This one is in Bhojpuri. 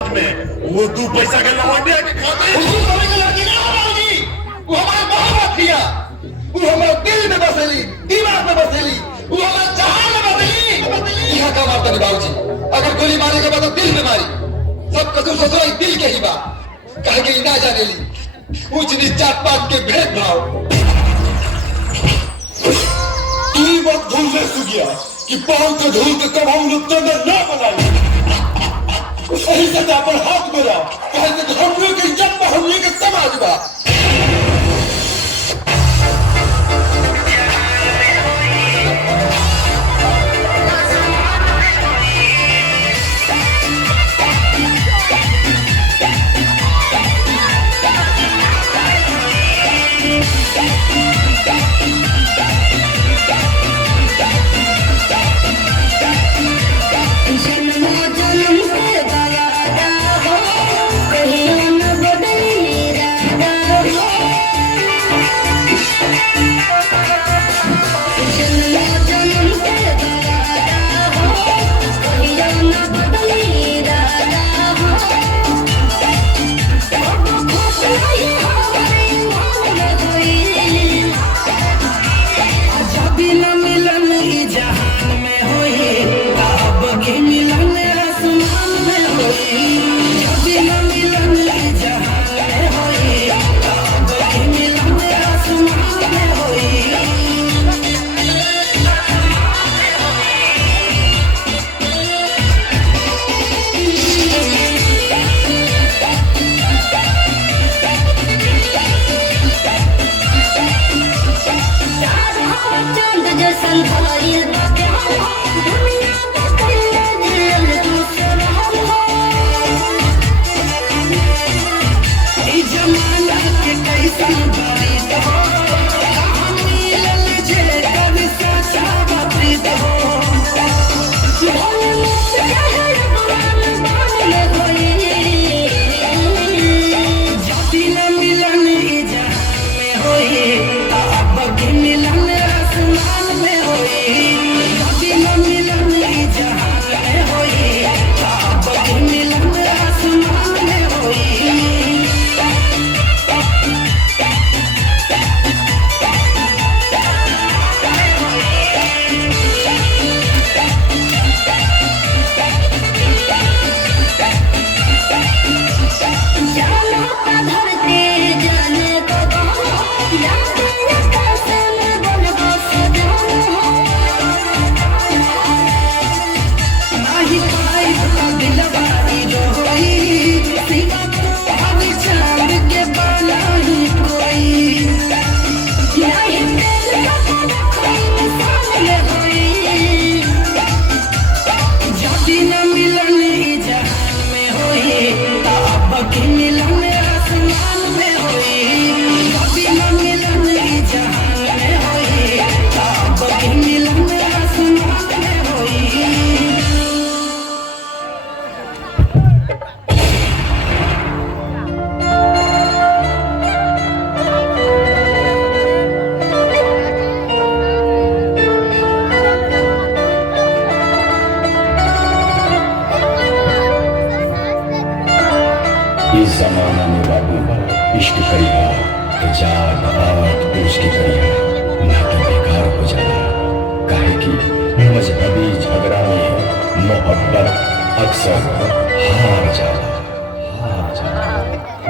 में वो 2 पैसा के लौंडे के खाते हुजूर हमें के लड़की ना होगी। वो हमारे मोहब्बत किया, वो हमारे दिल में बसेली, दिमाग में बसेली, वो हमारे जहान में बसेली। यहाँ का मारता नहीं बाबूजी, अगर गोली मारे के बाद तो दिल में मारी, सब कसूर ससुराई दिल के ही बा। कहे के ना जाने ली ऊंच नीच जात पात के भेदभाव। तू ही बात भूल गए सुगिया कि पाँव के धूल के कब हम लोग तंदर ना बनाई। सही से अपन हाथ में रहा, कहे के हम लोग के इज्जत में हम लोग के समाज बा। इस जमाना में बाबू इश्क करिया तो जाग आग पूछ के करिया, ना कि बेकार हो जाए। काहे कि मजहबी झगड़ा में मोहब्बत अक्सर हार जाए।